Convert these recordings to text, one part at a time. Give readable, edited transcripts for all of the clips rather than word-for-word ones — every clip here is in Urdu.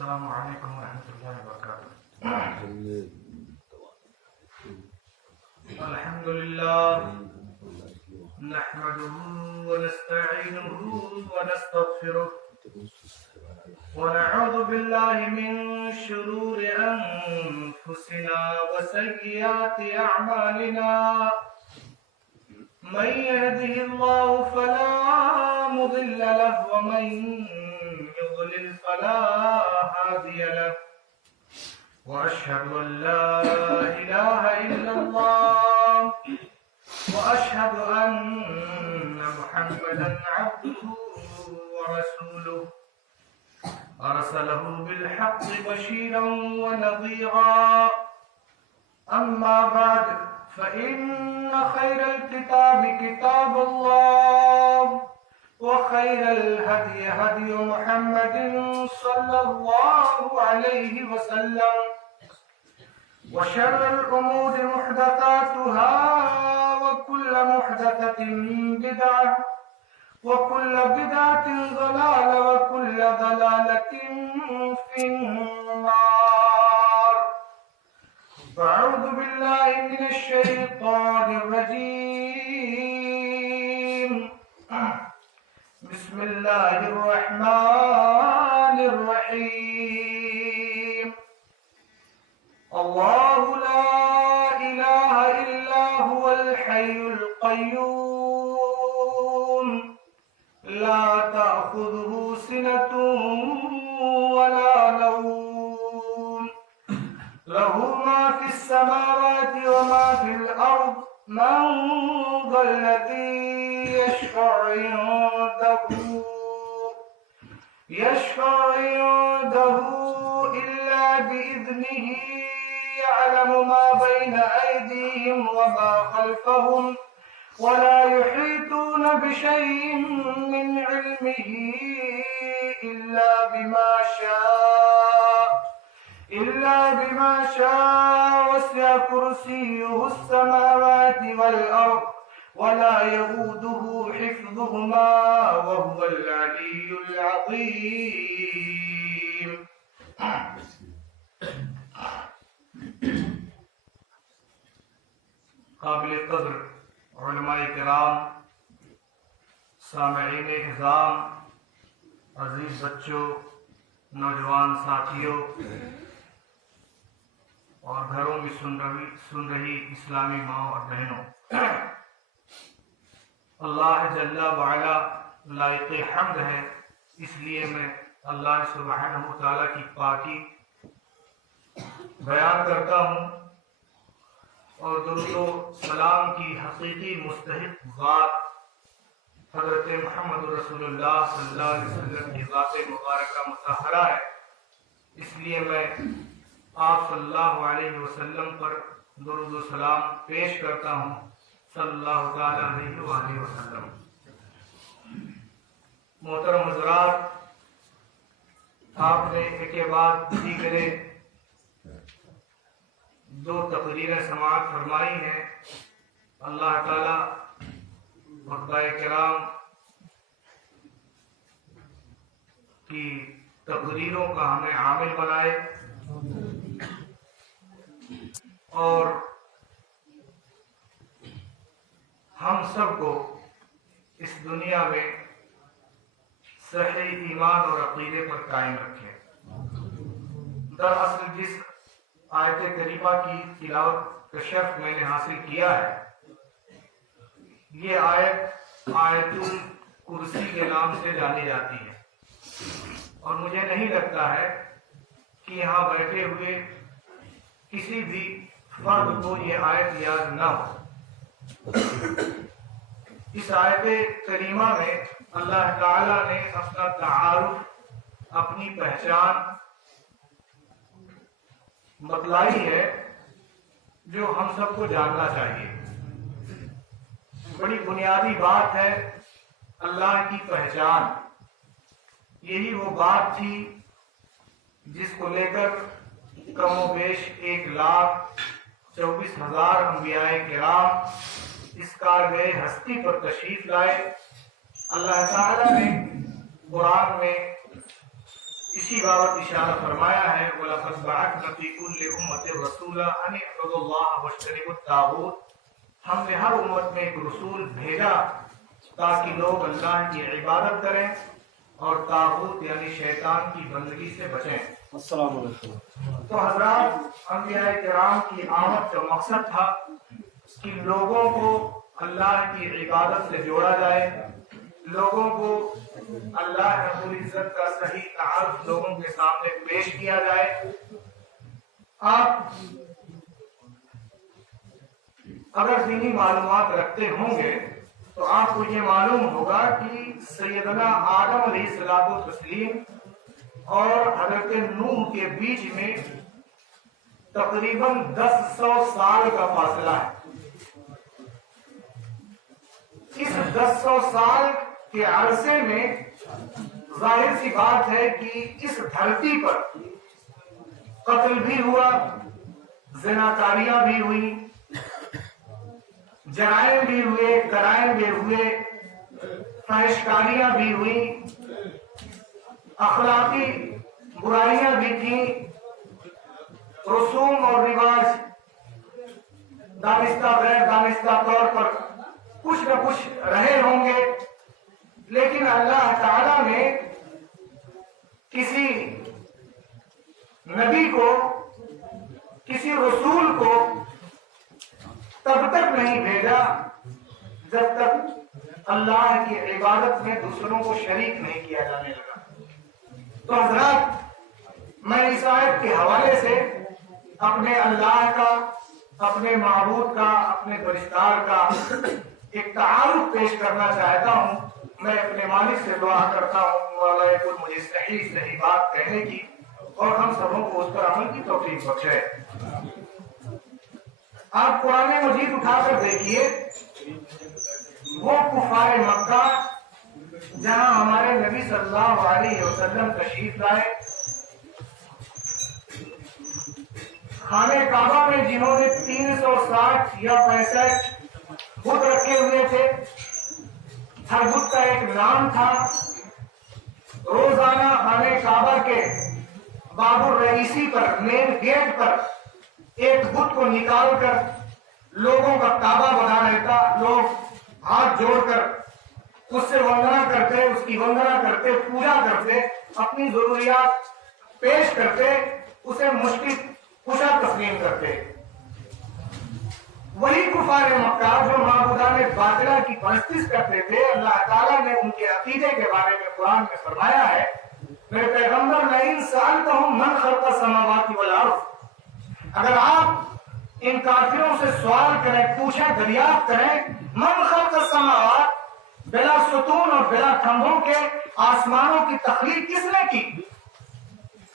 السلام علیکم ورحمۃ اللہ وبرکاتہ۔ الحمد للہ نحمده ونستعینه ونستغفره ونعوذ باللہ من شرور انفسنا وسیئات اعمالنا، من يهده الله فلا مضل له ومن يضلل فلا هادي له، وأشهد أن لا إله إلا الله وأشهد أن محمدا عبده ورسوله، أرسله بالحق بشيرا ونذيرا، أما بعد فإن خير الكتاب كتاب الله، وخير الهدي هدي محمد صلى الله عليه وسلم، وشر الأمور محدثاتها، وكل محدثة بدعة، وكل بدعة ضلالة، وكل ضلالة في النار. فأعوذ بالله من الشيطان الرجيم. بسم الله الرحمن الرحيم. الله لا إله إلا هو الحي القيوم، لا تأخذه سنة ولا نوم، له ما في السماوات وما في الأرض، من ذا الذي يشفع عنده إلا بإذنه، يعلم ما بين أيديهم وما خلفهم، ولا يحيطون بشيء من علمه إلا بما شاء، وسع كرسيه السماوات والأرض، ولا يؤوده حفظهما، وهو العلي العظيم. قابل قدر علماء کرام، سامعین اعظام، عزیز بچوں، نوجوان ساتھیوں اور گھروں میں سن رہی اسلامی ماں اور بہنوں، اللہ جل وعلا لائق حمد ہے، اس لیے میں اللہ سبحانہ وتعالی کی پاکی بیان کرتا ہوں اور درود و سلام کی حقیقی مستحق ذات حضرت محمد رسول اللہ صلی اللہ علیہ وسلم کی ذات مبارکہ مطہرہ ہے، اس لیے میں آپ صلی اللہ علیہ وسلم پر درود و سلام پیش کرتا ہوں صلی اللہ تعالی علیہ وآلہ وسلم۔ محترم حضرات، آپ نے ایک کے بعد دیگرے دو تقریریں سماعت فرمائی ہیں۔ اللہ تعالی خطبہ کرام کی تقریروں کا ہمیں عامل بنائے اور ہم سب کو اس دنیا میں صحیح ایمان اور عقیدے پر قائم رکھے۔ دراصل جس آیت کریمہ کی تلاوت کا شرف میں نے حاصل کیا ہے، یہ آیت آیت الکرسی کے نام سے جانی جاتی ہے، اور مجھے نہیں لگتا ہے کہ یہاں بیٹھے ہوئے کسی بھی فرد کو یہ آیت یاد نہ ہو۔ اس آیت کریمہ میں اللہ تعالی نے اپنا تعارف، اپنی پہچان بتلائی ہے جو ہم سب کو جاننا چاہیے۔ بڑی بنیادی بات ہے اللہ کی پہچان۔ یہی وہ بات تھی جس کو لے کر کم و بیش 1,24,000 انبیاء کرام اس کارگہ ہستی پر تشریف لائے۔ اللہ تعالیٰ نے قرآن میں اسی بابت اشارہ فرمایا ہے وَلَقَدْ بَعَثْنَا فِي كُلِّ أُمَّةٍ رَسُولًا أَنِ اعْبُدُوا اللَّهَ وَاجْتَنِبُوا الطَّاغُوتَ، ہم نے ہر امت میں ایک رسول بھیجا تاکہ لوگ اللہ کی عبادت کریں اور طاغوت یعنی شیطان کی بندگی سے بچیں۔ السلام علیکم۔ تو حضرات، انبیاء کرام کی آمد کا مقصد تھا کہ لوگوں کو اللہ کی عبادت سے جوڑا جائے، لوگوں کو اللہ رب العزت کا صحیح تعارف لوگوں کے سامنے پیش کیا جائے۔ آپ اگر دینی معلومات رکھتے ہوں گے تو آپ کو یہ معلوم ہوگا کہ سیدنا آدم علیہ الصلوۃ والتسلیم اور حضرت نوح کے بیچ میں تقریباً 1000 سال کا فاصلہ ہے۔ اس 1000 سال کے عرصے میں ظاہر سی بات ہے کہ اس دھرتی پر قتل بھی ہوا، زناکاریاں بھی ہوئی، جرائم بھی ہوئے، کرائم بھی ہوئے، فحشکاریاں بھی ہوئی، اخلاقی برائیاں بھی تھیں، رسوم اور رواج دانستہ غیر دانستہ طور پر کچھ نہ کچھ رہے ہوں گے، لیکن اللہ تعالیٰ نے کسی نبی کو، کسی رسول کو تب تک نہیں بھیجا جب تک اللہ کی عبادت میں دوسروں کو شریک نہیں کیا جانے لگا۔ تو حضرات، میں اس آیت کے حوالے سے اپنے اللہ کا، اپنے معبود کا، اپنے پرستار کا ایک تعارف پیش کرنا چاہتا ہوں۔ میں اپنے مالک سے دعا کرتا ہوں مولا کو مجھے صحیح بات کہنے کی اور ہم سبوں کو اس پر عمل کی توفیق بخشے۔ آپ قرآن مجید اٹھا کر دیکھیے، وہ کفار مکہ جہاں ہمارے نبی صلی اللہ علیہ وسلم تشریف لائے، خانہ کعبہ میں جنہوں نے 360 یا 65 بت رکھے ہوئے تھے، ہر بت کا ایک نام تھا۔ روزانہ خانہ کعبہ کے باب الرئیسی پر، مین گیٹ پر ایک بت کو نکال کر لوگوں کا کعبہ بنا لیتا، لوگ ہاتھ جوڑ کر اس سے وندنا کرتے، اس کی وندنا کرتے، پوجا کرتے، اپنی ضروریات پیش کرتے، اسے مشکل کشا تسلیم کرتے۔ وہی کفار مکہ جو معبودان باطلہ کی پرستش کرتے تھے، اللہ تعالیٰ نے ان کے عقیدے کے بارے میں قرآن میں فرمایا ہے، میرے پیغمبر لئن سألتهم من خلق السماوات والارض، اگر آپ ان کافروں سے سوال کریں، پوچھیں، دریافت کریں، من خلق السماوات، بلا ستون اور بلا کھمبوں کے آسمانوں کی تخلیق کس نے کی،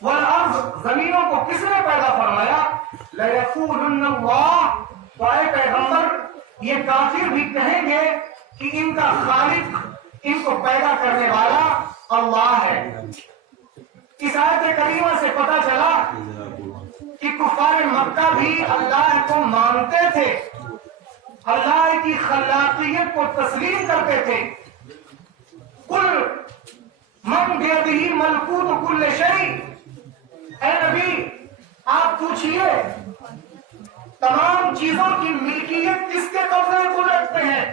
والارض، زمینوں کو کس نے پیدا فرمایا، لَيَقُولُنَّ اللَّهُ، تو اے پیغمبر یہ کافر بھی کہیں گے کہ ان کا خالق، ان کو پیدا کرنے والا اللہ ہے۔ اس آیت کریمہ سے پتہ چلا کہ کفار مکہ بھی اللہ کو مانتے تھے، اللہ کی خلاقیت کو تسلیم کرتے تھے۔ قل من بیدہ ملکوت کل شیء، اے نبی آپ پوچھئے تمام چیزوں کی ملکیت کس کے قبضے کو رکھتے ہیں؟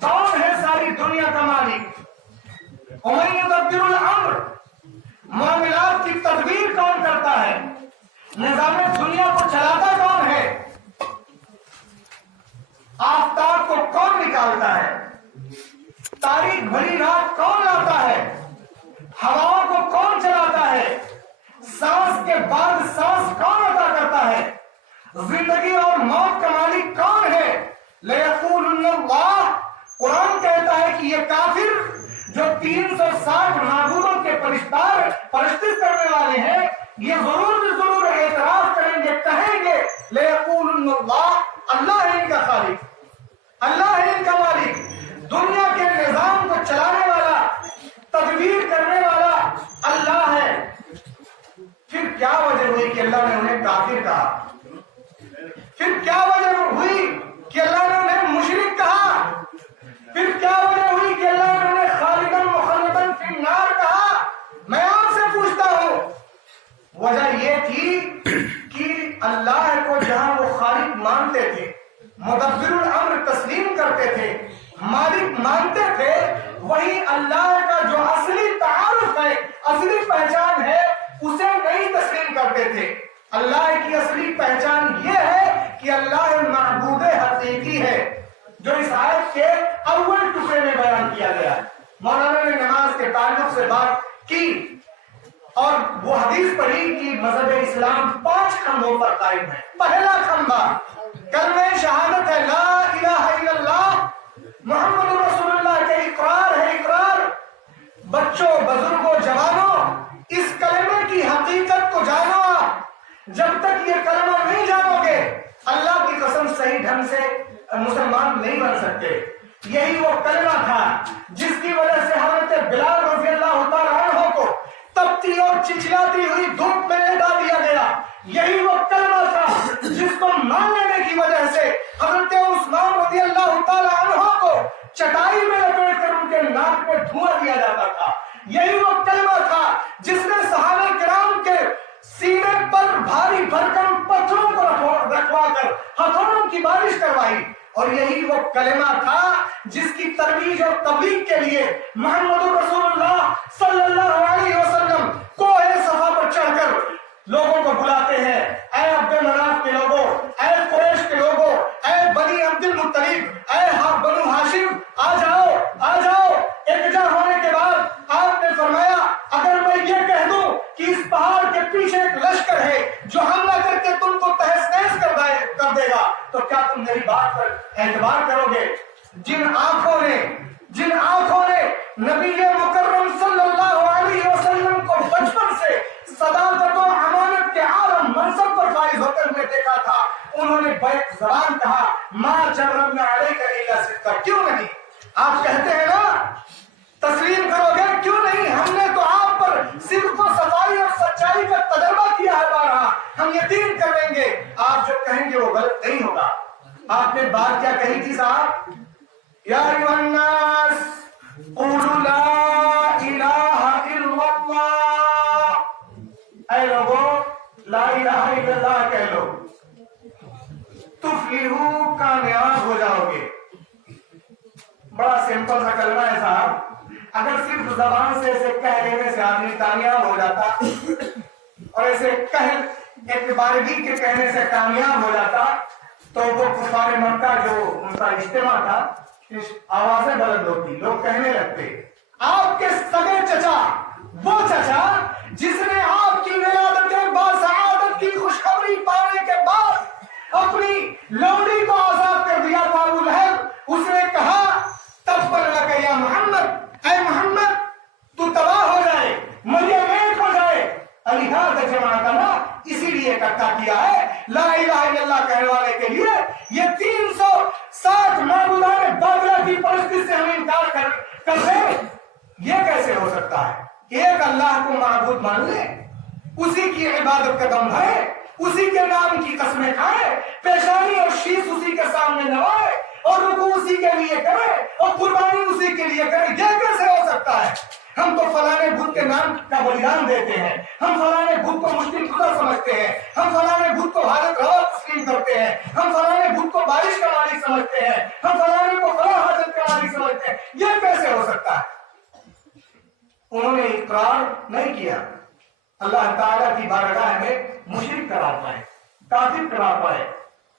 کون ہے ساری دنیا کا مالک؟ وَمَن يُدَبِّرُ الْأَمْرَ، معاملات کی تدبیر کون کرتا ہے؟ نظام دنیا کو چلاتا کون ہے؟ آفتاب کو کون نکالتا ہے؟ تاریخ بھری رات کون لاتا ہے؟ ہواؤں کو کون چلاتا ہے؟ سانس کے بعد سانس کون عطا کرتا ہے؟ زندگی اور موت کا مالک کون ہے؟ لَيَقُولُنَّ اللَّهُ، قرآن کہتا ہے کہ یہ کافر جو 360 معبودوں کے پرستش کرنے والے ہیں، یہ ضرور اعتراف کریں گے، کہیں گے لَيَقُولُنَّ اللَّهُ، اللہ ہے ان کا خالق، اللہ ہے ان کا مالک، دنیا کے نظام کو چلانے والا، تدبیر کرنے والا اللہ ہے۔ پھر کیا وجہ ہوئی کہ اللہ نے انہیں کافر کہا؟ پھر کیا وجہ ہوئی کہ اللہ نے انہیں مشرک کہا؟ پھر کیا وجہ ہوئی کہ اللہ نے انہیں خالداً مخلداً فی النار کہا؟ میں آپ سے تھی کہ اللہ کو جہاں وہ خالق مانتے تھے، مدبر الامر تسلیم کرتے تھے، مالک مانتے تھے، وہی اللہ کا جو اصلی تعارف ہے، اصلی پہچان ہے، اسے نہیں تسلیم کرتے تھے۔ اللہ کی اصلی پہچان یہ ہے کہ اللہ معبود حقیقی ہے، جو اس آیت کے اول ٹکڑے میں بیان کیا گیا ہے۔ مولانا نے نماز کے تعلق سے بات کی اور وہ حدیث پڑھی کہ مذہب اسلام 5 کھمبوں پر قائم ہے۔ پہلا کھمبا کلمہ شہادت ہے، لا الہ الا اللہ محمد رسول اللہ کے اقرار ہے۔ اقرار بچوں، بزرگوں، جوانوں، اس کلمے کی حقیقت کو جانو۔ جب تک یہ کلمہ نہیں جانو گے، اللہ کی قسم صحیح ڈھنگ سے مسلمان نہیں بن سکتے۔ یہی وہ کلمہ تھا جس کی وجہ سے حضرت بلال رضی اللہ تعالیٰ عنہ کو تپتی اور چچلاتی ہوئی دھوپ میں لٹا دیا گیا۔ یہی وہ کلمہ تھا جس کو مان لینے کی وجہ سے حضرت عثمان رضی اللہ تعالیٰ عنہ کو چٹائی میں لپیٹ کر ان کے ناک میں دھواں دیا جاتا تھا۔ یہی وہ کلمہ تھا جس نے صحابہ کرام کے سینے پر بھاری بھرکم پتھروں کو رکھوا کر ہتھوڑوں کی بارش کروائی۔ اور یہی وہ کلمہ تھا جس کی ترویج اور تبلیغ کے لیے محمد رسول اللہ صلی اللہ علیہ وسلم کوہ صفا پر چڑھ کر لوگوں کو بلاتے ہیں، اے عبد مناف کے لوگوں، اے قریش کے لوگوں، اے بنی عبد المطلب، اے بنو ہاشم، آ جاؤ آ جاؤ۔ اکجا ہونے کے بعد آپ نے فرمایا، اگر میں یہ کہہ دوں کہ اس پہاڑ کے پیچھے ایک لشکر ہے جو حملہ کر کے تم کو تہس نہس کر دے گا، تو کیا تم میری بات پر اعتبار کرو گے؟ جن آنکھوں نے نبی مکرم صلی اللہ علیہ وسلم کو بچپن سے صداقت و امانت کے عالم منصب پر فائز ہوتے ہوئے دیکھا تھا، انہوں نے بیک زبان کہا، ما جربنا علیک الا صدقا، کیوں نہیں؟ آپ کہتے ہیں نا تسلیم کرو گے، کیوں نہیں؟ ہم نے تو آپ پر صدق و صفائی اور سچائی کا تجربہ کیا ہے بارہا، ہم یقین کر لیں گے آپ جو کہیں گے وہ غلط نہیں ہوگا۔ آپ نے بات کیا کہی تھی صاحب؟ یا ایھا الناس قولوا لا الہ الا اللہ، اے لوگوں لا الہ الا اللہ کہہ لو، تفلحوا کامیاب ہو جاؤ گے۔ بڑا سمپل سا کلمہ ہے صاحب، اگر صرف زبان سے اسے کہہ لینے سے آدمی کامیاب ہو جاتا اور اسے اعتبارگی کے کہنے سے کامیاب ہو جاتا تو وہ کفار مکہ جو ان کا اجتماع تھا، آوازیں بلند ہوتی، لوگ کہنے لگتے، آپ کے سگے چچا، وہ چچا جس نے آپ کی ولادت باسعادت کی خوشخبری پانے کے بعد اپنی لونڈی کو آزاد کر دیا تھا، ابو لہب، اس نے کہا تبا لک یا محمد، اے محمد تو تباہ ہو جائے، مریم ایک ہو جائے۔ الہا کا جمع کرنا اسی لیے اکٹھا کیا ہے، لا الہ الا اللہ کہنے والے کے لیے یہ 360 معبودان باطلہ کی پرستی سے ہم انکار کر دیں، یہ کیسے ہو سکتا ہے؟ ایک اللہ کو معبود مان لیں، اسی کی عبادت کا دم بھرے، اسی کے نام کی قسمیں کھائے، پیشانی اور شیش اسی کے سامنے نوائے، اور رکوع اسی کے لیے کرے، اور قربانی اسی کے لیے کرے، یہ کیسے ہو سکتا ہے؟ ہم تو فلانے بت کے نام کا بلیدان دیتے ہیں، ہم فلانے بت کو مشکل کشا سمجھتے ہیں، ہم فلانے بت کو حاجت روا تسلیم کرتے ہیں، ہم فلانے بت کو بارش کا مالک سمجھتے ہیں، ہم فلانے کو فلاں حاجت کا مالک سمجھتے ہیں، یہ کیسے ہو سکتا ہے؟ انہوں نے اقرار نہیں کیا، اللہ تعالیٰ کی بارگاہ میں مشرک قرار پائے، کافر قرار پائے۔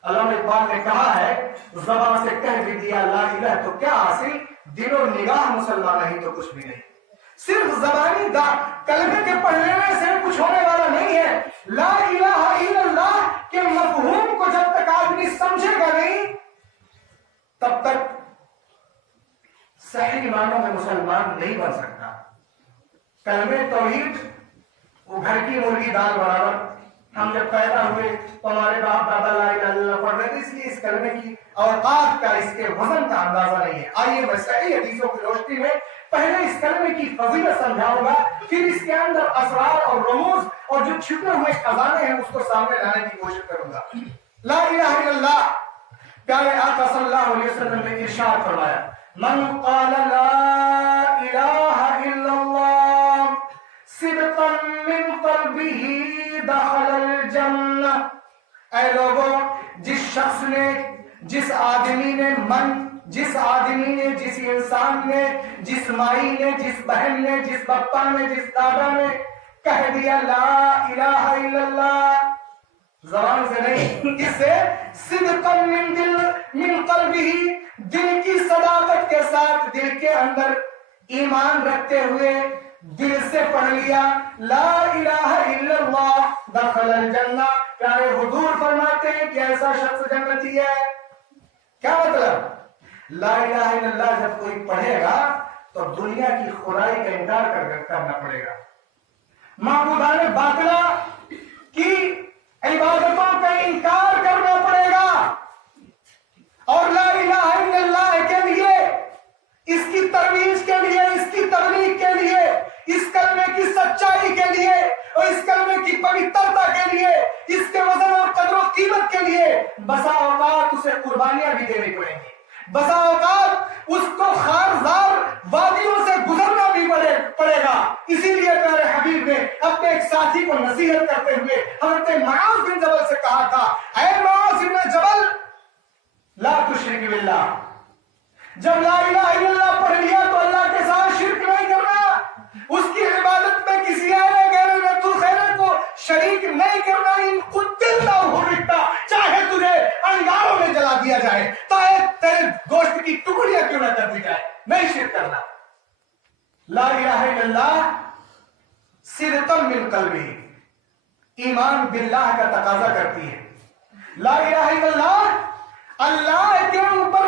علامہ اقبال نے کہا ہے، زبان سے کہہ بھی دیا لا الہ تو کیا حاصل، دل و نگاہ مسلمان نہیں تو کچھ بھی نہیں۔ صرف زبانی کلمے کے پڑھ لینے سے کچھ ہونے والا نہیں ہے۔ لا الہ الا اللہ کے مفہوم کو جب تک آدمی سمجھے گا نہیں، تب تک صحیح معنوں میں مسلمان نہیں بن سکتا۔ کلمہ توحید وہ گھر کی مرغی دال برابر، ہم جب پیدا ہوئے تو ہمارے باپ دادا لا الہ الا اللہ پڑھ رہے تھے، اس لیے اس کلمے کی اوقات کا، اس کے وزن کا اندازہ نہیں ہے۔ آئیے میں صحیح حدیثوں کی روشنی میں پہلے اس کلمے کی فضیلت سمجھاؤں گا، پھر اس کے اندر اسرار اور رموز اور جو چھپے ہوئے خزانے ہیں اس کو سامنے لانے کی کوشش کروں گا۔ لا الہ الا اللہ، پیارے آقا صلی اللہ علیہ وسلم نے ارشاد فرمایا، من قال لا الہ الا اللہ صدقا من قلبه دخل اے لوگوں، جس شخص نے، جس آدمی نے، جس آدمی نے، جس انسان نے، جس مائی نے، جس بہن نے، جس پپا نے، جس دادا نے کہہ دیا لا الہ الا اللہ زبان سے نہیں، اسے صدقا من قلبہ، دل کی صداقت کے ساتھ، دل کے اندر ایمان رکھتے ہوئے دل سے پڑھ لیا لا الہ الا اللہ دخل الجنہ، پیارے حضور فرماتے ہیں کہ ایسا شخص جنتی ہے۔ کیا مطلب؟ لا الہ الا اللہ جب کوئی پڑھے گا تو دنیا کی خدائی کا انکار کرنا پڑے گا، معبودان باطلہ کی عبادتوں کا انکار کرنا پڑے گا، اور لا الہ الا اللہ کے لیے، اس کی ترویج کے لیے، اس کی تبلیغ کے لیے، اس کلمے کی سچائی کے لیے اور اس کلمے کی پوترتا کے لیے، اس کے وزن اور قدر و قیمت کے لیے بسا اوقات اسے قربانیاں بھی دینی پڑیں گی، بسا اوقات اس کو خارزار وادیوں سے گزرنا بھی پڑے گا۔ اسی لیے پیارے حبیب نے اپنے ایک ساتھی کو نصیحت کرتے ہوئے حضرت معاذ بن جبل سے کہا تھا، اے معاذ بن جبل لا تشرک باللہ، جب لا الہ الا اللہ پڑھ لیا تو اللہ کے ساتھ شرک نہیں کرنا، اس کی عبادت میں کسی غیر کو شریک نہیں کرنا، ان قتلت او حرقت، چاہے تجھے انگاروں میں جلا دیا جائے، چاہے تیرے گوشت کی ٹکڑیاں کیوں نہ کر دی جائے، نہیں شرک کرنا۔ لا الہ الا اللہ صدقا من قلبہ، ایمان باللہ کا تقاضا کرتی ہے۔ لا الہ الا اللہ اللہ کے اوپر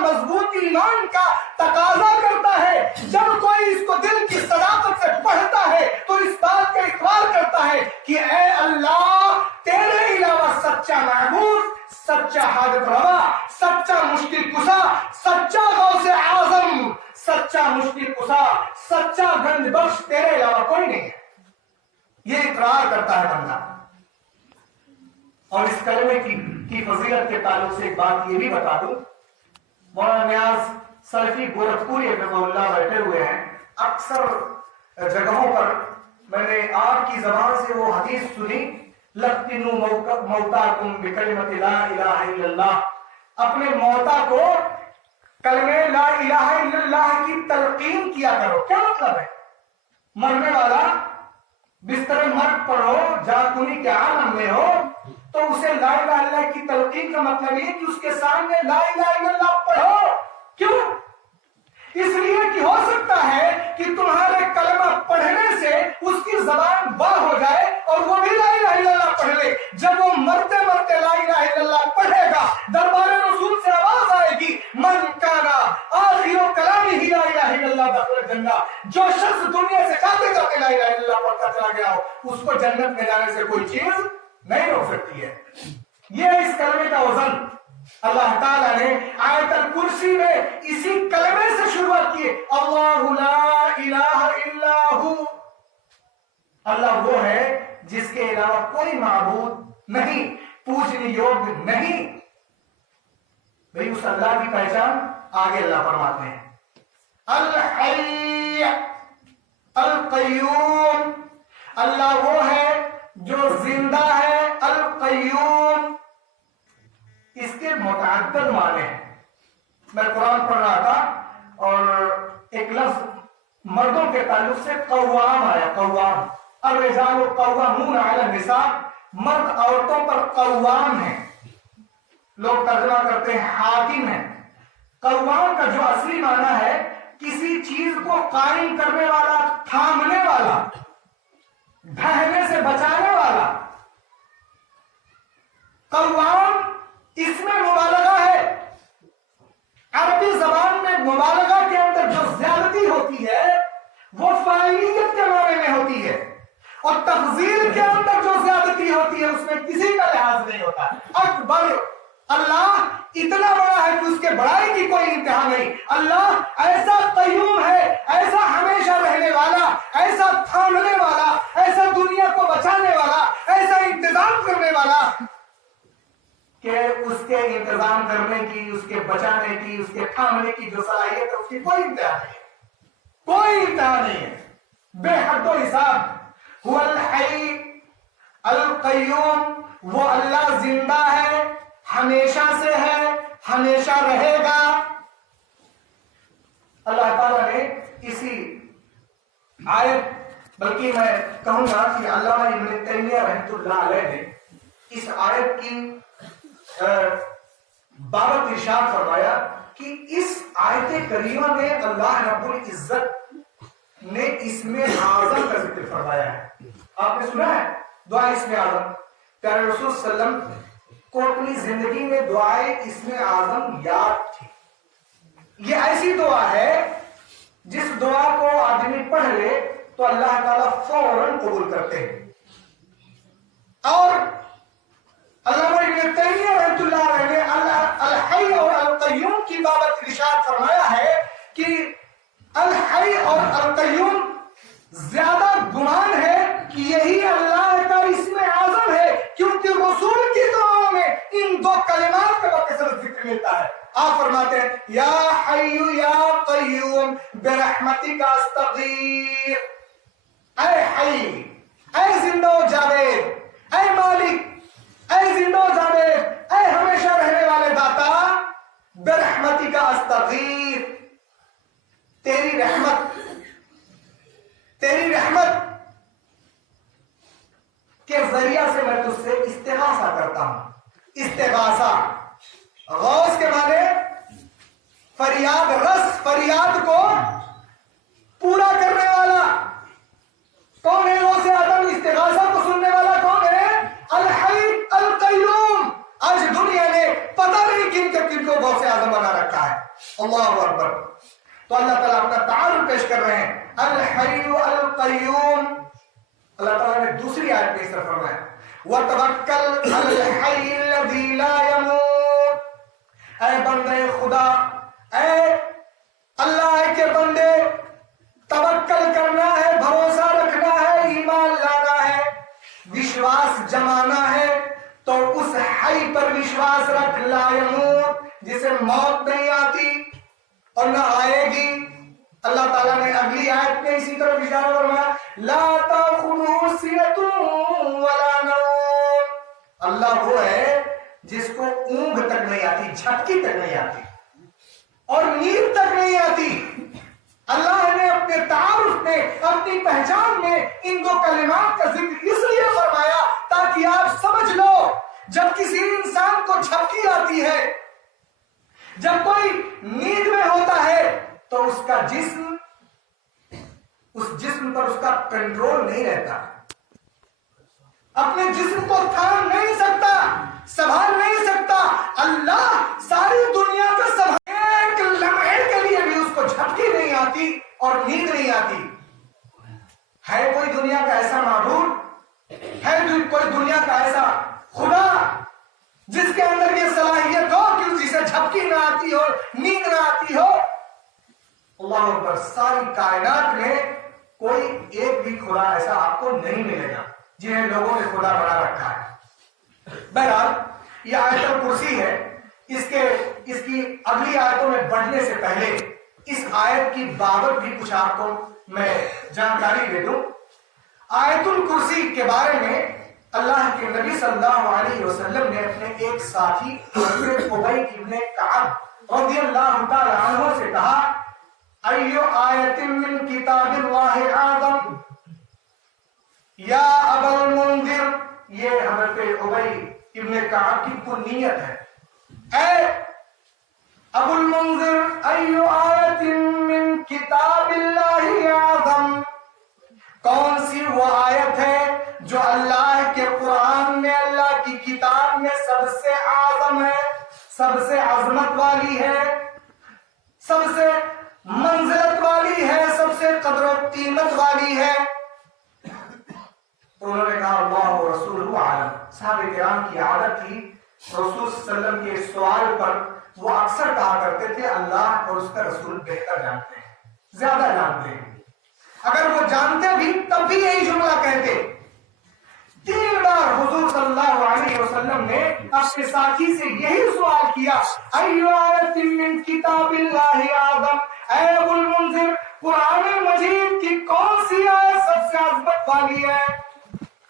مضبوط ایمان کا تقاضا کرتا ہے۔ جب کوئی اس کو دل کی صداقت سے پڑھتا ہے تو اس بات کا اقرار کرتا ہے کہ اے اللہ، تیرے علاوہ سچا معبود، سچا حاجت روا، سچا مشکل کشا، سچا غوث اعظم، سچا مشکل کشا، سچا گنج بخش تیرے علاوہ کوئی نہیں ہے، یہ اقرار کرتا ہے بندہ۔ اور اس کلمے کی فضیلت کے تعلق سے ایک بات یہ بھی بتا دوں، مولانا نیاز سلفی گورکھپوری رحمہ اللہ بیٹھے ہوئے ہیں، اکثر جگہوں پر میں نے آپ کی زبان سے وہ حدیث سنی، لَقِّنُوا مَوْتَاكُمْ بِكَلِمَةِ لَا إِلَٰهَ إِلَّا اللَّهِ، اپنے موتا کو کلمہ لا الہ الا اللہ کی تلقین کیا کرو۔ کیا مطلب ہے؟ مرنے والا بستر مرگ پر ہو، جاکنی کے عالم میں ہو، تو اسے لا الہ الا اللہ کی تلقین کا مطلب یہ کہ اس کے سامنے لا الہ الا اللہ پڑھو۔ کیوں؟ اس لیے کہ ہو سکتا ہے کہ تمہارے کلمہ پڑھنے سے اس کی زبان واہ ہو جائے اور وہ بھی لا الہ الا اللہ پڑھ لے۔ جب وہ مرتے مرتے لا الہ الا اللہ پڑھے گا، دربار رسول سے آواز آئے گی، من کانا آخر کلامہ لا الہ الا اللہ دخل الجنہ، جو شخص دنیا سے جاتے جاتے لا الہ الا اللہ پڑھتا چلا گیا ہو، اس کو جنت میں جانے سے کوئی چیز نہیں روک سکتی ہے۔ یہ اس کلمے کا وزن اللہ تعالیٰ نے آیت الکرسی میں اسی کلمے سے شروعات کی، اللہ لا الہ الا ہو، اللہ وہ ہے جس کے علاوہ کوئی معبود نہیں، پوجنے یوگ نہیں۔ بھئی اس اللہ کی پہچان آگے اللہ فرماتے ہیں، الحی القیوم، اللہ وہ ہے جو زندہ ہے، القیوم، اس کے متعدد معنی ہیں۔ میں قرآن پڑھ رہا تھا اور ایک لفظ مردوں کے تعلق سے قوام آیا، قوام، الرجال قوامون علی النساء، مرد عورتوں پر قوام ہیں، لوگ ترجمہ کرتے ہیں حاکم ہیں۔ قوام کا جو اصلی معنی ہے کسی چیز کو قائم کرنے والا، تھامنے والا، ڈھہنے سے بچانے والا۔ قوام اس میں مبالغہ ہے، عربی زبان میں مبالغہ کے اندر جو زیادتی ہوتی ہے وہ فاعلیت کے معنی میں ہوتی ہے، اور تفضیل کے اندر جو زیادتی ہوتی ہے اس میں کسی کا لحاظ نہیں ہوتا۔ اکبر، اللہ اتنا بڑا ہے کہ اس کے بڑائی کی کوئی انتہا نہیں۔ اللہ ایسا قیوم ہے، ایسا ہمیشہ رہنے والا، ایسا تھامنے والا، ایسا دنیا کو بچانے والا، ایسا انتظام کرنے والا کہ اس کے انتظام کرنے کی، اس کے بچانے کی، اس کے تھامنے کی جو صلاحیت ہے اس کی کوئی انتہا نہیں ہے، کوئی انتہا نہیں ہے، بے حد و حساب۔ هو الحی القیوم وہ اللہ زندہ ہے، ہمیشہ سے ہے، ہمیشہ رہے گا۔ اللہ تعالیٰ نے اسی آیت، بلکہ میں کہوں گا کہ علامہ ابن تیمیہ رحمۃ اللہ علیہ نے اس آیت کی بابت ارشاد فرمایا کہ اس آیت کریمہ میں اللہ رب العزت نے اسم اعظم کا ذکر فرمایا ہے۔ آپ نے سنا ہے دعا اسم اعظم؟ پیارے رسول صلی اللہ علیہ وسلم کو اپنی زندگی میں دعائے اسم اعظم یاد تھی۔ یہ ایسی دعا ہے جس دعا کو آدمی پڑھ لے تو اللہ تعالیٰ فوراً قبول کرتے ہیں۔ اور علامہ ابن تیمیہ رحمۃ اللہ علیہ نے الحی اور القیوم کی بابت ارشاد فرمایا ہے کہ الحی اور القیوم زیادہ گمان ہے کہ یہی اللہ کا اسم اعظم ہے، کیونکہ رسول کی دعاؤں میں ان دو کلمات کا بکثرت ذکر ملتا ہے۔ آپ فرماتے ہیں یا حی یا قیوم برحمتک استغیث، اے حی، اے زندہ و جاوید، اے مالک، اے زندہ و جاوید، اے ہمیشہ رہنے والے داتا، برحمتک استغیث، تیری رحمت کے ذریعہ سے میں تجھ سے استغاثہ کرتا ہوں۔ استغاثہ غوث کے معنی فریاد رس، فریاد کو پورا کرنے والا کون ہے؟ غوث اعظم استغاثہ کو سننے والا کون ہے؟ الحی القیوم۔ آج دنیا نے پتہ نہیں کن کو غوث اعظم بنا رکھا ہے۔ اللہ اکبر۔ تو اللہ تعالیٰ اپنا تعارف پیش کر رہے ہیں، الحی القیوم۔ اللہ تعالیٰ نے دوسری آیت میں اس طرح فرمایا وَتَوَكَّلْ عَلَى الْحَيِّ الَّذِي لَا يَمُوتُ، اے بندے خدا، اے اللہ کے بندے، توکل کرنا ہے، بھروسہ رکھنا ہے، ایمان لانا ہے، وشواس جمانا ہے تو اس حی پر وشواس رکھ، لا یموت، جسے موت نہیں آتی اور نہ آئے گی۔ اللہ تعالیٰ نے اگلی آیت میں اسی طرح اشارہ فرمایا لا تأخذہ سنۃ ولا نوم، اللہ وہ ہے جس کو اونگ تک نہیں آتی، جھپکی تک نہیں آتی اور نیند تک نہیں آتی۔ اللہ نے اپنے تعارف میں، اپنی پہچان میں ان دو کلمات کا ذکر اس لیے فرمایا تاکہ آپ سمجھ لو جب کسی انسان کو جھپکی آتی ہے، جب کوئی نیند میں ہوتا ہے تو اس کا جسم، اس جسم پر اس کا کنٹرول نہیں رہتا، اپنے جسم کو تھام نہیں سکتا، سنبھال نہیں سکتا۔ اللہ ساری دنیا کا سنبھال، ایک لمحے کے لیے بھی اس کو جھپکی نہیں آتی اور نیند نہیں آتی۔ ہے کوئی دنیا کا ایسا معبود، ہے کوئی دنیا کا ایسا خدا جس کے اندر یہ صلاحیت ہو کہ جسے جھپکی نہ آتی ہو، نیند نہ آتی ہو؟ اللہ اکبر۔ ساری کائنات میں کوئی ایک بھی خدا ایسا آپ کو نہیں ملے گا جنہیں لوگوں نے خدا بنا رکھا ہے۔ بہرحال یہ آیت الکرسی ہے، اس کی اگلی آیتوں میں بڑھنے سے پہلے اس آیت کی بابت بھی کچھ آپ کو میں جانکاری دے دوں۔ آیت الکرسی کے بارے میں اللہ کے نبی صلی اللہ علیہ وسلم نے اپنے ایک ساتھی حضرت ابی ابن کعب رضی اللہ تعالی عنہ سے کہا ایو آیت من کتاب اللہ اعظم یا ابا المنذر، یہ حضرت ابی ابن کعب کی کنیت ہے، اے ابو المنذر ایو آیت من کتاب اللہ اعظم، کون سی وہ آیت ہے جو اللہ کے قرآن میں، اللہ کی کتاب میں سب سے اعظم ہے، سب سے عظمت والی ہے، سب سے منزلت والی ہے، سب سے قدر و قیمت والی ہے؟ تو انہوں نے کہا اللہ و رسولہ عالم۔ صحابہ کرام کی عادت تھی رسول صلی اللہ علیہ وسلم کے سوال پر وہ اکثر کہا کرتے تھے اللہ اور اس کا رسول بہتر جانتے ہیں، زیادہ جانتے ہیں۔ اگر وہ جانتے بھی تب بھی یہی جملہ کہتے۔ 3 بار حضور صلی اللہ علیہ وسلم نے اپنے ساتھی سے یہی سوال کیا ایو آیت من کتاب اللہ اعظم، اے ابو المنذر قرآن مجید کی کون سی آیت سب سے عظمت والی ہے؟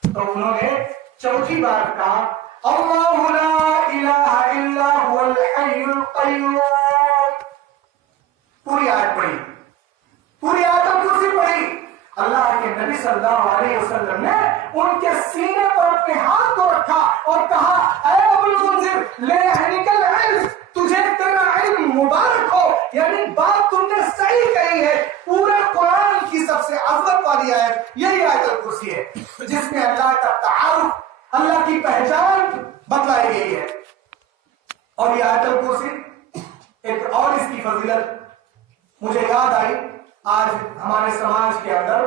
تو انہوں نے چوتھی بار کہا اللہ لا الہ الا هو الحی القیوم. پوری آیت پڑھی, پوری آیت کرسی پڑھی. اللہ کے نبی صلی اللہ علیہ وسلم نے ان کے سینے پر اپنے ہاتھ کو رکھا اور کہا اے ابو المنذر لِيَحْنِكَ الْعِلْمُ, تجھے تیرا علم مبارک ہو. یعنی بات تم نے صحیح کہی ہے. پورے قرآن کی سب سے عظمت والی آیت یہی آیت الکرسی ہے جس میں اللہ کا تعارف, اللہ کی پہچان بتلائی گئی ہے. اور یہ آیت الکرسی ایک اور اس کی فضیلت مجھے یاد آئی. آج ہمارے سماج کے اندر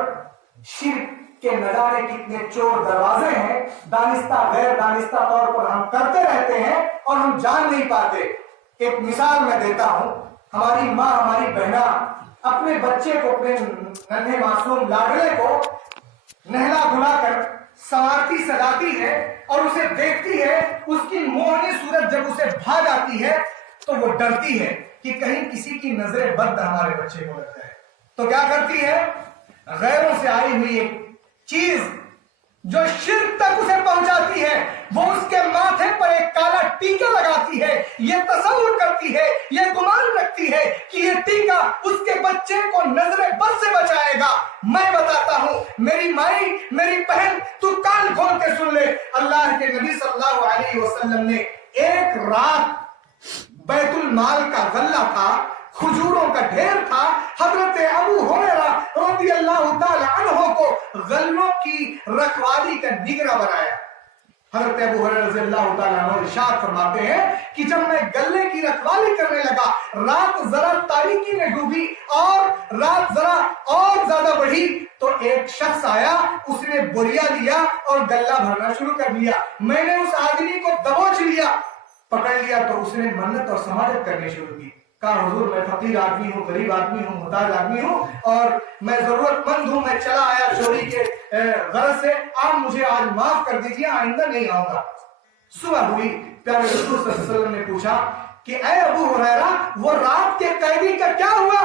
شرک کے نہ جانے کتنے چور دروازے ہیں, دانستہ غیر دانستہ طور پر ہم کرتے رہتے ہیں اور ہم جان نہیں پاتے. ایک مثال میں دیتا ہوں. ہماری ماں, ہماری بہنا اپنے بچے کو, اپنے ننھے معصوم لاڈلے کو نہلا دھلا کر سنوارتی سجاتی ہے اور اسے دیکھتی ہے. اس کی موہنی صورت جب اسے بھا جاتی ہے تو وہ ڈرتی ہے کہ کہیں کسی کی نظر بد ہمارے بچے کو لگ جائے. تو کیا کرتی ہے, غیروں سے آئی ہوئی ایک چیز جو شرک تک اسے پہنچاتی ہے, وہ اس کے ماتھے پر ایک کالا ٹیکا لگاتی ہے. یہ تصور کرتی ہے, یہ گمان رکھتی ہے کہ یہ ٹیکا اس کے بچے کو نظر بد سے بچائے گا. میں بتاتا ہوں میری مائی, میری بہن, تو کان کھول کے سن لے. اللہ کے نبی صلی اللہ علیہ وسلم نے ایک رات بیت المال کا غلہ تھا, کھجوروں کا ڈھیر تھا. حضرت ابو ہریرہ رضی اللہ تعالی عنہ کو غلوں کی رکھوالی کا نگراں بنایا. حضرت ابو ہریرہ رضی اللہ تعالی عنہ ارشاد فرماتے ہیں کہ جب میں غلے کی رکھوالی کرنے لگا, رات ذرا تاریکی میں ڈوبی اور رات ذرا اور زیادہ بڑھی تو ایک شخص آیا, اس نے بوریا لیا اور غلہ بھرنا شروع کر دیا. میں نے اس آدمی کو دبوچ لیا, پکڑ لیا تو اس نے منت اور سماجت کرنی شروع کی. کہا حضور میں فقیر آدمی ہوں, غریب آدمی ہوں, محتاج آدمی ہوں اور میں ضرورت مند ہوں. میں چلا آیا چوری کے غرض سے, آپ مجھے آج معاف کر دیجیے, آئندہ نہیں آؤں گا. صبح ہوئی, پیارے رسول صلی اللہ علیہ وسلم نے پوچھا کہ اے ابو ہریرہ وہ رات کے قیدی کا کیا ہوا؟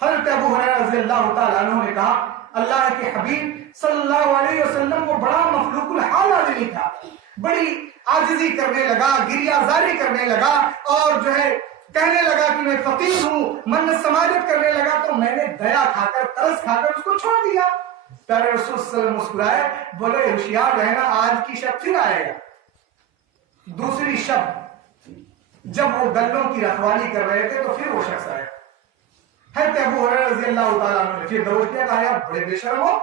حضرت ابو ہریرہ رضی اللہ تعالیٰ عنہ نے کہا اللہ کے حبیب صلی اللہ علیہ وسلم وہ بڑا مخلوق الحال آدمی تھا, بڑی عاجزی کرنے لگا, گریہ زاری کرنے لگا اور جو ہے کہنے لگا کہ میں فقیر ہوں, منت سماجت کرنے لگا. تو میں نے دیا کھا کر, ترس کھا کر اس کو چھوڑ دیا. پیارے رسول صلی اللہ علیہ وسلم مسکرائے, بولے ہوشیار رہنا, آج کی شب پھر آئے گا. دوسری شب جب وہ گلوں کی رکھوالی کر رہے تھے تو پھر وہ شخص آیا. حضرت ابو ہریرہ رضی اللہ تعالیٰ عنہ نے پھر دروش کیا, کہا یار بڑے بے شرم ہو,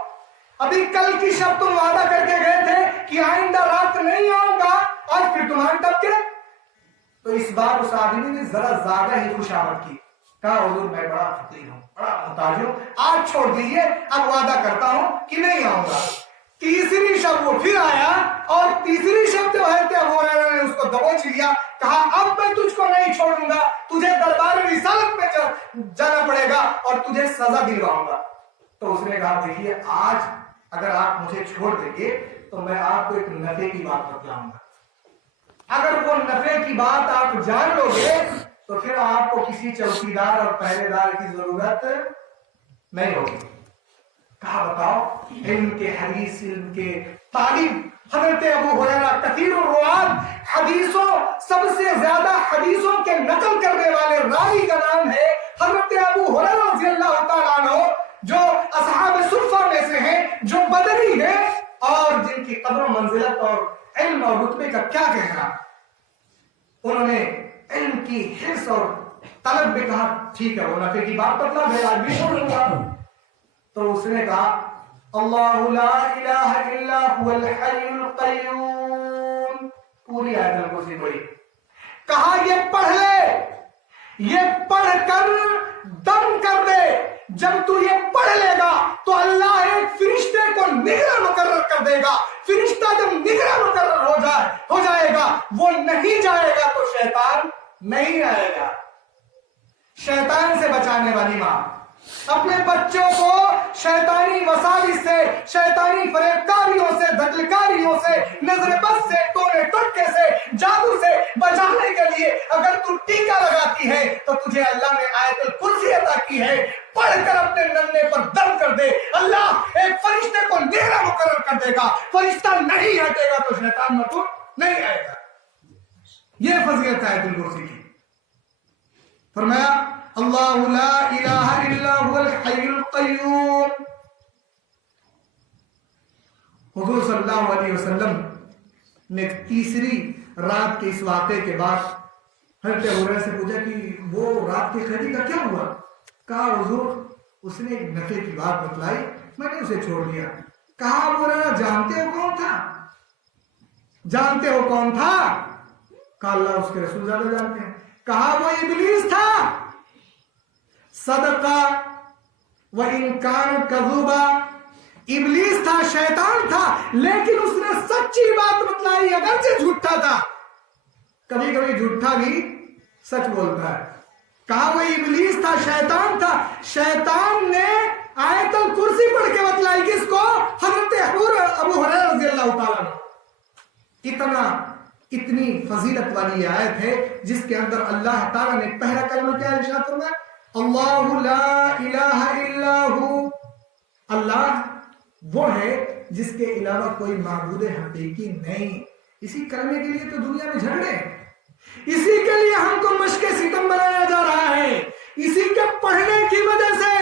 ابھی کل کی شب تم وعدہ کر کے گئے تھے کہ آئندہ رات نہیں آؤں گا, آج پھر تمہارے ٹپ کے. تو اس بار اس آدمی نے ذرا زیادہ ہی خوشامد کی. کہا حضور میں بڑا فقیر ہوں, بڑا محتاج ہوں, آج چھوڑ دیجئے, اب وعدہ کرتا ہوں کہ نہیں آؤں گا. تیسری شب وہ پھر آیا اور تیسری شب جو حضرت ابو ہریرہ نے اس کو دبوچ لیا. کہا اب میں تجھ کو نہیں چھوڑوں گا, تجھے دربار رسالت میں جانا پڑے گا اور تجھے سزا دلواؤں گا. تو اس نے کہا دیکھیے آج اگر آپ مجھے چھوڑ دیں گے تو میں آپ کو ایک نفع کی بات بتلاؤں گا. اگر وہ نفع کی بات آپ جان لو گے تو پھر آپ کو کسی چوکیدار اور پہرے دار کی ضرورت نہیں ہوگی. کہا بتاؤ, علم کے حدیث, علم کے تعلیم. حضرت ابو ہریرہ کثیر الروات, حدیثوں سب سے زیادہ حدیثوں کے نقل کرنے والے راوی کا نام ہے حضرت ابو ہریرہ رضی اللہ تعالیٰ عنہ, جو اصحاب صفہ میں سے ہیں, جو بدری ہیں اور جن کی قدر و منزلت اور علم اور رتبے کا کیا کہنا. انہوں نے علم کی حرص اور طلب میں کہا ٹھیک ہے وہ نفع کی بات بتلا, میں آج بھی چھوڑوں گا. تو اس نے کہا اللہ لا الہ الا هو الحی القیوم. پوری آیت الکرسی پڑھی. کہا یہ پڑھ لے, یہ پڑھ کر دم کر دے. جب تو یہ پڑھ لے گا تو اللہ ایک فرشتے کو نگراں مقرر کر دے گا. فرشتہ جب نگراں مقرر ہو جائے گا, وہ نہیں جائے گا تو شیطان نہیں آئے گا. شیطان سے بچانے والی ماں اپنے بچوں کو شیطانی وساوس سے, شیطانی فریبکاریوں سے, دجلکاریوں سے, نظر بد سے, ٹونے ٹٹکے سے, جادو سے بچانے کے لیے اگر تو ٹیکا لگاتی ہے تو تجھے اللہ نے آیت الکرسی عطا کی ہے, پڑھ کر اپنے نلے پر دم کر دے. اللہ ایک فرشتے کو نگراں مقرر کر دے گا, فرشتہ نہیں ہٹے گا تو شیطان نہ تو نہیں آئے گا. یہ فضیلت آیت الکرسی کی. فرمایا اللہ لا الہ الا هو الحی القیوم. حضور صلی اللہ علیہ وسلم نے تیسری رات کے اس واقعے کے بعد حضرت ہریرہ سے پوچھا کہ وہ رات کی قیدی کا کیا ہوا؟ کہا حضور اس نے ایک نفع کی بات بتلائی، میں نے اسے چھوڑ دیا. کہا ابو ہریرہ جانتے ہو کون تھا؟ جانتے ہو کون تھا؟ کہا اللہ اس کے رسول زیادہ جانتے ہیں. کہا وہ ابلیس تھا. صدقہ و انکان کذوبا. ابلیس تھا، شیطان تھا، لیکن اس نے سچی بات بتلائی اگرچہ جھوٹا تھا. کبھی کبھی جھوٹا بھی سچ بولتا ہے. کہا وہ ابلیس تھا، شیطان تھا. شیطان نے آیت الکرسی پڑھ کے بتلائی کس کو؟ حضرت ابو ہریرہ رضی اللہ تعالیٰ عنہ. اتنی فضیلت والی آیت ہے جس کے اندر اللہ تعالیٰ نے پہلا کلمہ کیا ارشاد فرمایا؟ اللہ لا الہ الا ہو. اللہ وہ ہے جس کے علاوہ کوئی معبود حقیقی نہیں. اسی کلمے کے لیے تو دنیا میں جھگڑے ہیں، اسی کے لیے ہم کو مشق ستم بنایا جا رہا ہے، اسی کے پڑھنے کی وجہ سے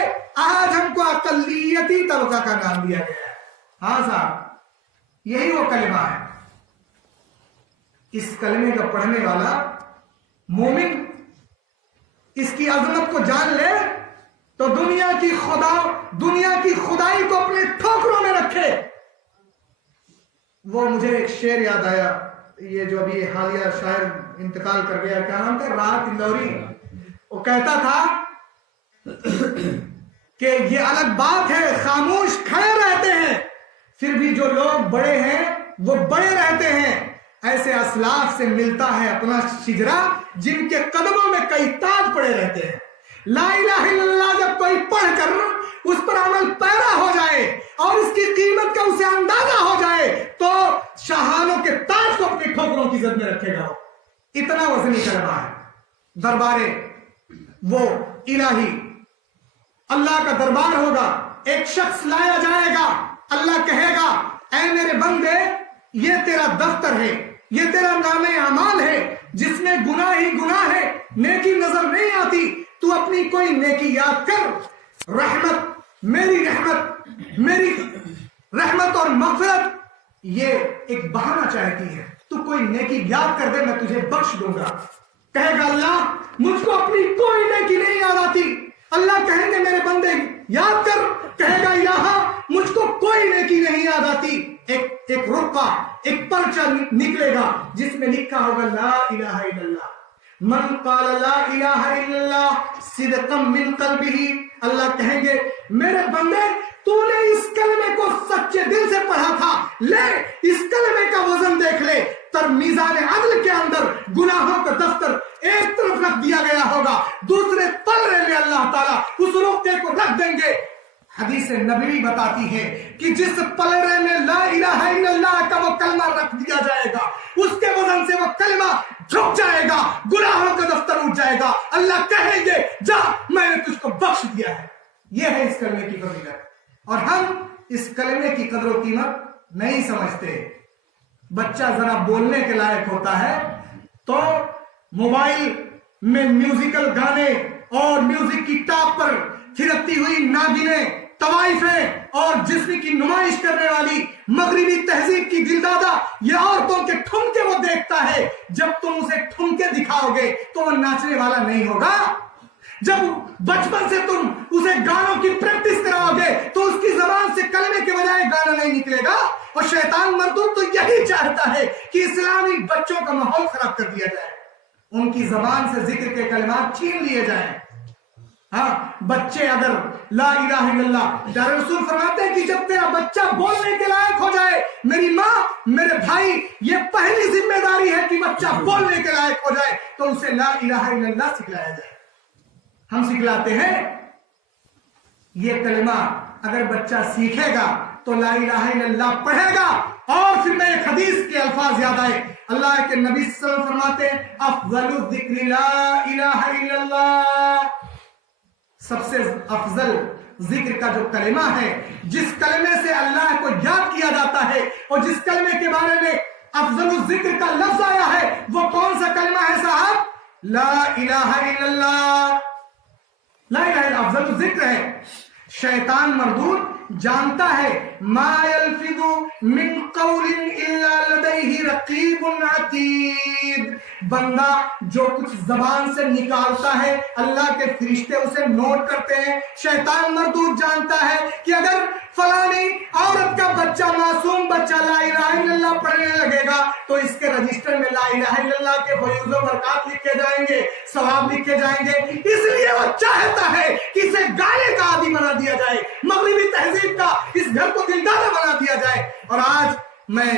آج ہم کو اقلیتی طبقہ کا نام دیا گیا ہے. ہاں صاحب، یہی وہ کلمہ ہے. اس کلمے کا پڑھنے والا مومن اس کی عظمت کو جان لے تو دنیا کی خدائی کو اپنے ٹھوکروں میں رکھے. وہ مجھے ایک شعر یاد آیا، یہ جو ابھی حالیہ شاعر انتقال کر گیا، کیا نام تھا؟ راحت اندوری. وہ کہتا تھا کہ یہ الگ بات ہے خاموش کھڑے رہتے ہیں، پھر بھی جو لوگ بڑے ہیں وہ بڑے رہتے ہیں. ایسے اسلاف سے ملتا ہے اپنا شجرا جن کے قدموں میں کئی تاج پڑے رہتے ہیں. لا الہ الا اللہ جب کوئی پڑھ کر اس پر عمل پیرا ہو جائے اور اس کی قیمت کا اسے اندازہ ہو جائے تو شاہانوں کے تاج کو اپنی ٹھوکروں کی زد میں رکھے گا. اتنا وزنی کلمہ ہے. دربار وہ الہی، اللہ کا دربار ہوگا. ایک شخص لایا جائے گا، اللہ کہے گا اے میرے بندے یہ تیرا دفتر ہے، یہ تیرا نام اعمال ہے جس میں گناہ ہی گناہ ہے، نیکی نظر نہیں آتی. تو اپنی کوئی نیکی یاد کر. میری رحمت اور مغفرت یہ ایک بہانہ چاہتی ہے. تو کوئی نیکی یاد کر دے، میں تجھے بخش دوں گا. کہے گا اللہ مجھ کو اپنی کوئی نیکی نہیں یاد آتی. اللہ کہیں گے میرے بندے یاد کر. کہے گا الہ مجھ کو کوئی نیکی نہیں یاد آتی. ایک رقعہ، ایک پرچہ نکلے گا جس میں لکھا ہوگا لا الہ الا اللہ. من قال لا الہ الا اللہ صدقا من قلبہ. اللہ کہیں گے میرے بندے تو نے اس کلمے کو سچے دل سے پڑھا تھا، لے اس کلمے کا وزن دیکھ لے. تر میزان عدل کے اندر گناہوں کا دفتر ایک طرف رکھ دیا گیا ہوگا، دوسرے پلڑے میں اللہ تعالیٰ اس رقعے کو رکھ دیں گے. حدیث نبوی بتاتی ہے کہ جس پلڑے میں لا الہ الا اللہ کا وہ کلمہ رکھ دیا جائے گا اس کے وزن سے وہ کلمہ جھک جائے گا، گناہوں کا دفتر اٹھ جائے گا. اللہ کہیں گے جا میں نے تجھ کو بخش دیا ہے. یہ ہے اس کلمے کی فضیلت. اور ہم اس کلمے کی قدر و قیمت نہیں سمجھتے. بچہ ذرا بولنے کے لائق ہوتا ہے تو موبائل میں میوزیکل گانے اور میوزک کی ٹاپ پر تھرکتی ہوئی ناگنیں، طوائفیں اور جسم کی نمائش کرنے والی مغربی تہذیب کی دلدادہ یہ عورتوں کے ٹھمکے وہ دیکھتا ہے. جب تم اسے ٹھمکے دکھاؤ گے تو وہ ناچنے والا نہیں ہوگا. جب بچپن سے تم اسے گانوں کی پریکٹس کراؤ گے تو اس کی زبان سے کلمے کے بجائے گانا نہیں نکلے گا. اور شیطان مردود تو یہی چاہتا ہے کہ اسلامی بچوں کا ماحول خراب کر دیا جائے، ان کی زبان سے ذکر کے کلمات چھین لیے جائیں. ہاں بچے اگر لا الہ الا اللہ، پیارے رسول فرماتے ہیں کہ جب تیرا بچہ بولنے کے لائق ہو جائے، میری ماں میرے بھائی یہ پہلی ذمہ داری ہے کہ بچہ بولنے کے لائق ہو جائے تو اسے لا الہ الا اللہ سکھلایا جائے. ہم سکھلاتے ہیں یہ کلمہ. اگر بچہ سیکھے گا تو لا الہ الا اللہ پڑھے گا. اور پھر میں ایک حدیث کے الفاظ یاد آئے، اللہ کے نبی صلی اللہ علیہ وسلم فرماتے ہیں افضل الذکر لا الہ الا اللہ. سب سے افضل ذکر کا جو کلمہ ہے، جس کلمے سے اللہ کو یاد کیا جاتا ہے اور جس کلمے کے بارے میں افضل الذکر کا لفظ آیا ہے وہ کون سا کلمہ ہے صاحب؟ لا الہ الا اللہ. لا الہ الا افضل الذکر ہے. شیطان مردود جانتا ہے ما یلفظ من قول الا لدیہ رقیب عتید. بندہ جو کچھ زبان سے نکالتا ہے اللہ کے فرشتے اسے نوٹ کرتے ہیں. شیطان مردود جانتا ہے کہ اگر فلانی عورت کا بچہ معصوم بچہ لا الہ الا اللہ پڑھنے لگے گا تو اس کے رجسٹر میں لا الہ الا اللہ کے فیوز و برکات لکھے جائیں گے, ثواب لکھے جائیں گے. اس لیے وہ چاہتا ہے کہ اسے گانے کا عادی بنا دیا جائے, مغربی تہذیب کا اس گھر کو دلدادہ بنا دیا جائے. اور آج میں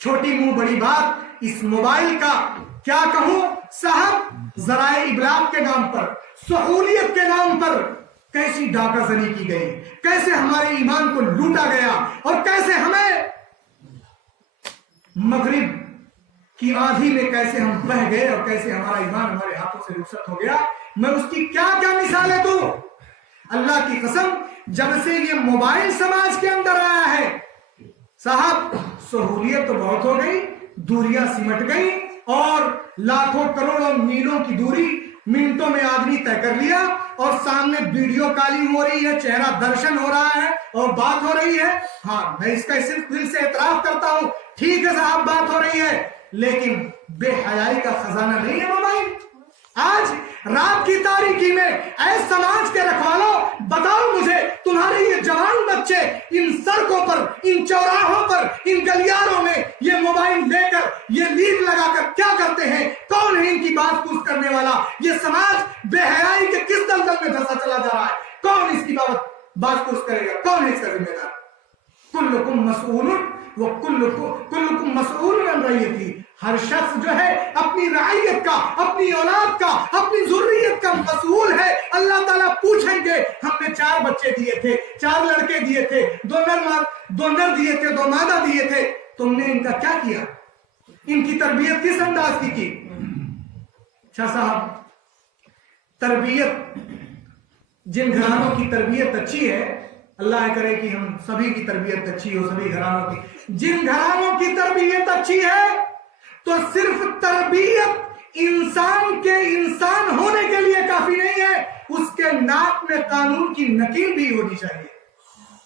چھوٹی منہ بڑی بات اس موبائل کا کیا کہوں صاحب, ذرائع ابلاغ کے نام پر, سہولیت کے نام پر کیسی ڈاکہ زنی کی گئی, کیسے ہمارے ایمان کو لوٹا گیا اور کیسے ہمیں مغرب کی آندھی میں کیسے ہم بہ گئے اور کیسے ہمارا ایمان ہمارے ہاتھوں سے رخصت ہو گیا. میں اس کی کیا کیا مثالیں دوں. اللہ کی قسم جب سے یہ موبائل سماج کے اندر آیا ہے صاحب سہولیت تو بہت ہو گئی, دوریاں سمٹ گئی اور لاکھوں کروڑوں میلوں کی دوری منٹوں میں آدمی طے کر لیا اور سامنے ویڈیو کالنگ ہو رہی ہے, چہرہ درشن ہو رہا ہے اور بات ہو رہی ہے. ہاں میں اس کا صرف دل سے اعتراف کرتا ہوں, ٹھیک ہے صاحب بات ہو رہی ہے, لیکن بے حیائی کا خزانہ نہیں ہے موبائل. آج رات کی تاریکی میں اے سماج کے رکھوالوں بتاؤ مجھے, تمہارے یہ جوان بچے ان سڑکوں پر, ان چوراہوں پر, ان گلیاروں میں یہ موبائل لے کر, یہ لیڈ لگا کر کیا کرتے ہیں؟ کون ہے ان کی بات پوچھ کرنے والا؟ یہ سماج بے حیائی کے کس دلدل میں دھنسا چلا جا رہا ہے؟ کون اس کی بات پوچھ کرے گا؟ کون ہے اس کا ذمہ دار؟ کلکم مسئول کلکم مسئول عن رعیتہ. ہر شخص جو ہے اپنی رعیت کا, اپنی اولاد کا, اپنی ذریت کا مسئول ہے. اللہ تعالیٰ پوچھیں گے ہم نے 4 بچے دیے تھے, 4 لڑکے دیے تھے, 2 نر دیے تھے, 2 مادہ دیے تھے, تم نے ان کا کیا کیا؟ ان کی تربیت کس انداز کی؟ اچھا صاحب, تربیت جن گھرانوں کی تربیت اچھی ہے, اللہ کرے کہ ہم سبھی کی تربیت اچھی ہو, سبھی گھرانوں کی, جن گھرانوں کی تربیت اچھی ہے تو صرف تربیت انسان کے انسان ہونے کے لیے کافی نہیں ہے, اس کے ناک میں قانون کی نکیل بھی ہونی چاہیے,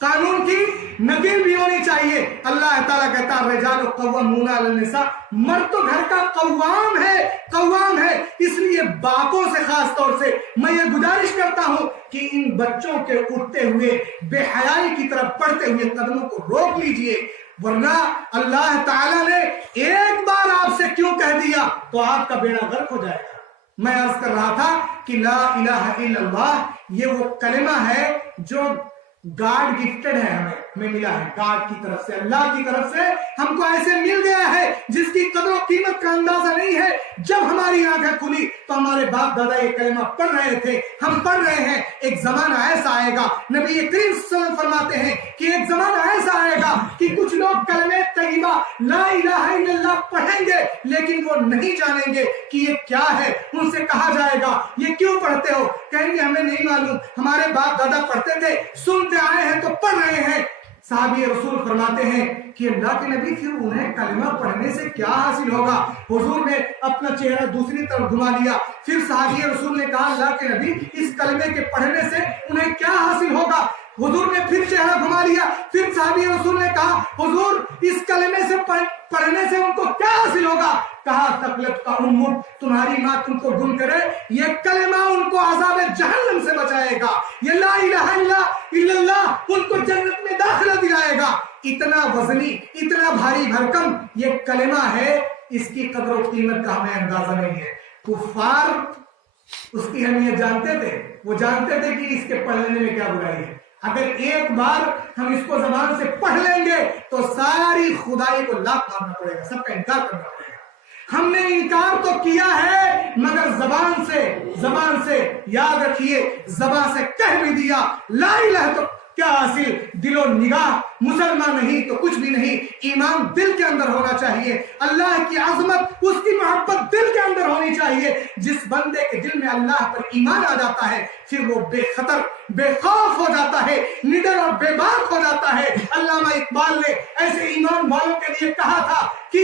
قانون کی نکیل بھی ہونی چاہیے. اللہ تعالیٰ کہتا ہے الرجال قوامون علی النساء, مرد تو گھر کا قوام ہے. اس لیے باپوں سے خاص طور سے میں یہ گزارش کرتا ہوں کہ ان بچوں کے اٹھتے ہوئے بے حیائی کی طرف بڑھتے ہوئے قدموں کو روک لیجئے, ورنہ اللہ تعالیٰ نے ایک بار آپ سے کیوں کہہ دیا تو آپ کا بیڑا غرق ہو جائے گا. میں عرض کر رہا تھا کہ لا الہ الا اللہ یہ وہ کلمہ ہے جو گاڈ گفٹڈ ہے, ہمیں ملا ہے گاڈ کی طرف سے, اللہ کی طرف سے ہم کو ایسے مل گیا ہے جس کی قدر و قیمت کا اندازہ نہیں ہے. جب ہماری آنکھیں کھلی تو ہمارے باپ دادا یہ کلمہ پڑھ رہے تھے, ہم پڑھ رہے ہیں. ایک زمانہ ایسا آئے گا, نبی کریم صلی اللہ علیہ وسلم فرماتے ہیں کہ ایک زمانہ ایسا آئے گا کہ کچھ لوگ کلمہ طیبہ لا الہ الا اللہ پڑھیں گے لیکن وہ نہیں جانیں گے کہ یہ کیا ہے. ان سے کہا جائے گا یہ کیوں پڑھتے ہو؟ کہیں گے ہمیں نہیں معلوم, ہمارے باپ دادا پڑھتے تھے, سنتے آئے ہیں تو پڑھ رہے ہیں. صحابی رسول فرماتے ہیں کہ اللہ کے نبی پھر انہیں کلمہ پڑھنے سے کیا حاصل ہوگا؟ حضور نے اپنا چہرہ دوسری طرف گھما لیا. پھر صحابی رسول نے کہا اللہ کے نبی اس کلمے کے پڑھنے سے انہیں کیا حاصل ہوگا؟ حضور نے پھر چہرہ گھما لیا. پھر صحابی رسول نے کہا حضور اس کلمے سے پڑھنے سے ان کو کیا حاصل ہوگا؟ کہا ثقلت کا امت, تمہاری ماں تم کو گم کرے, یہ کلمہ ان کو عذاب جہنم سے بچائے گا. یہ لا الہ الا اللہ ان کو جنت میں داخلہ دلائے گا. اتنا وزنی, اتنا بھاری بھرکم یہ کلمہ ہے, اس کی قدر و قیمت کا ہمیں اندازہ نہیں ہے. کفار اس کی اہمیت جانتے تھے, وہ جانتے تھے کہ اس کے پڑھنے میں کیا برائی ہے. اگر ایک بار ہم اس کو زبان سے پڑھ لیں گے تو ساری خدائی کو لاکھ مارنا پڑے گا, سب کا انکار کرنا پڑے گا. ہم نے انکار تو کیا ہے مگر زبان سے یاد رکھیے, زبان سے کہہ بھی دیا لا الہ تو کیا حاصل؟ دل و نگاہ مسلمان نہیں تو کچھ بھی نہیں. ایمان دل کے اندر ہونا چاہیے, اللہ کی عظمت, اس کی محبت دل کے اندر ہونی چاہیے. جس بندے کے دل میں اللہ پر ایمان آ جاتا ہے پھر وہ بے خطر, بے خوف ہو جاتا ہے, نڈر اور بے باک ہو جاتا ہے. علامہ اقبال نے ایسے ایمان والوں کے لیے کہا تھا کہ